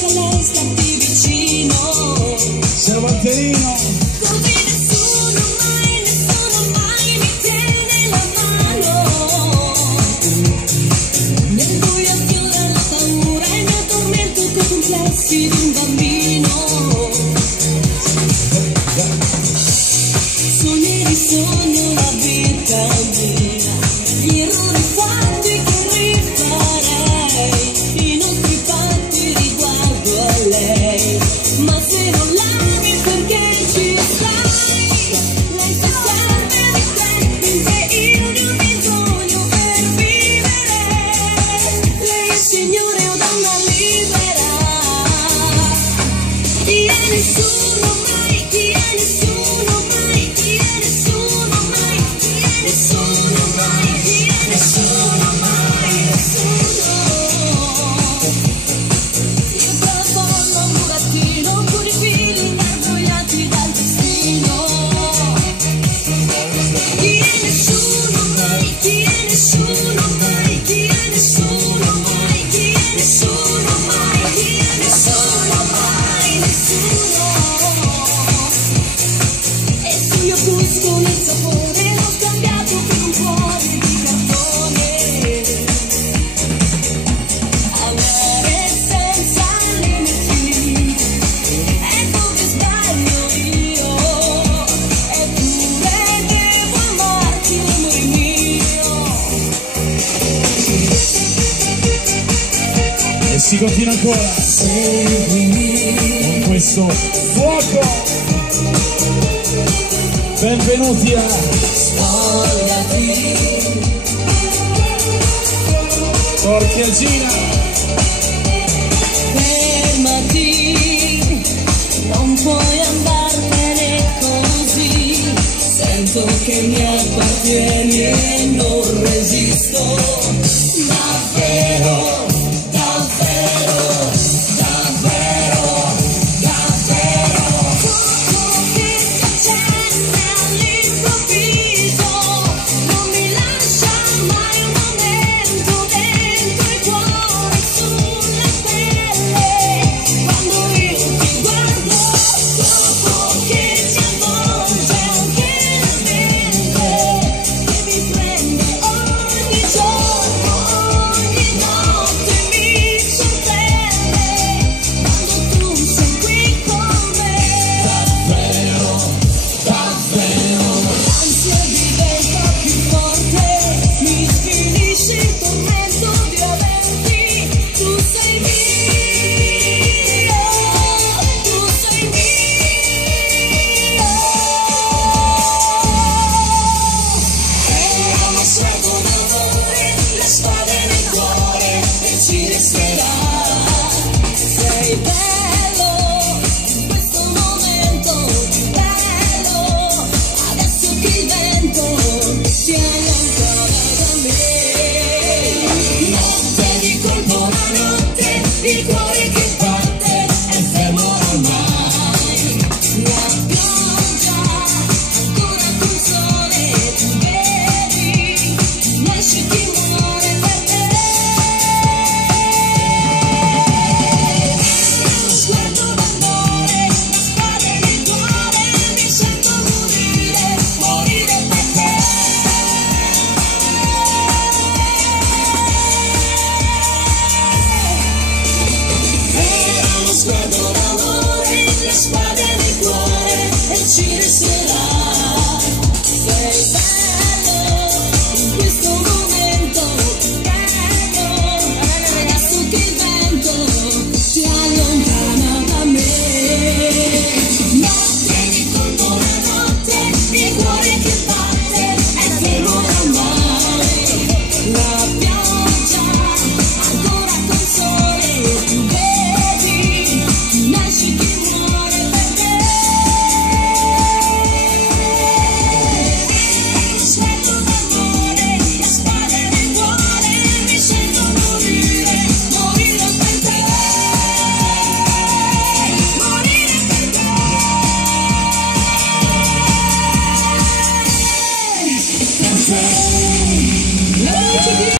tocca a lei starti vicino. Salvatierino. Così nessuno mai mi tiene la mano. Nel buio affiora la paura e mi addormento coi complessi di un bambino. Sogno la vita mia, gli errori fatti che rifarei, i nostri patti riguardo a lei. Ma se non l'ami perché ci stai, lei si serve di te finché io ne ho bisogno per vivere. Lei è signore o donna libera. Chi è nessuno mai, chi è nessuno mai, chi è nessuno mai, chi è nessuno mai, chi è nessuno mai, nessuno. Io provo un burattino con i fili ingarbugliati dal destino. Chi è nessuno mai, chi è nessuno mai, chi è nessuno mai, chi è nessuno mai, chi è nessuno mai, nessuno. E sul mio gusto nel sapore l'ho scambiato per un cuore di cartone. Amare senza limiti è dove sbaglio io, eppure devo amarti, amore mio. E si continua ancora con questo fuoco. Benvenuti a Spogliati, Torchiagina. fermati, non puoi andartene così. Sento che mi appartieni e non resisto. Davvero, davvero, davvero, davvero. Fuoco che si accende all'improvviso, non mi lascia mai un momento dentro il cuore, sulla pelle. Quando io ti guardo, fuoco che si avvolge anche la mente, che mi prende ogni giorno, ogni notte mi sorprende, quando tu sei qui con me. Davvero, davvero, l'ansia diventa più forte, mi sfinisce il tormento di averti. Tu sei mio, tu sei mio. Era uno sguardo d'amore, la spada nel cuore e ci resterà. Sei bello, in questo momento più bello, adesso che il vento si allontana da me. Notte di colpo la notte, il cuore che batte è fermo ormai. La pioggia, ancora col sole, tu vedi, nasce chi muore per te. Lo sguardo d'amore, la spada nel cuore, mi sento morire, morire per te. Era lo sguardo d'amore, la spada nel cuore e ci resterà.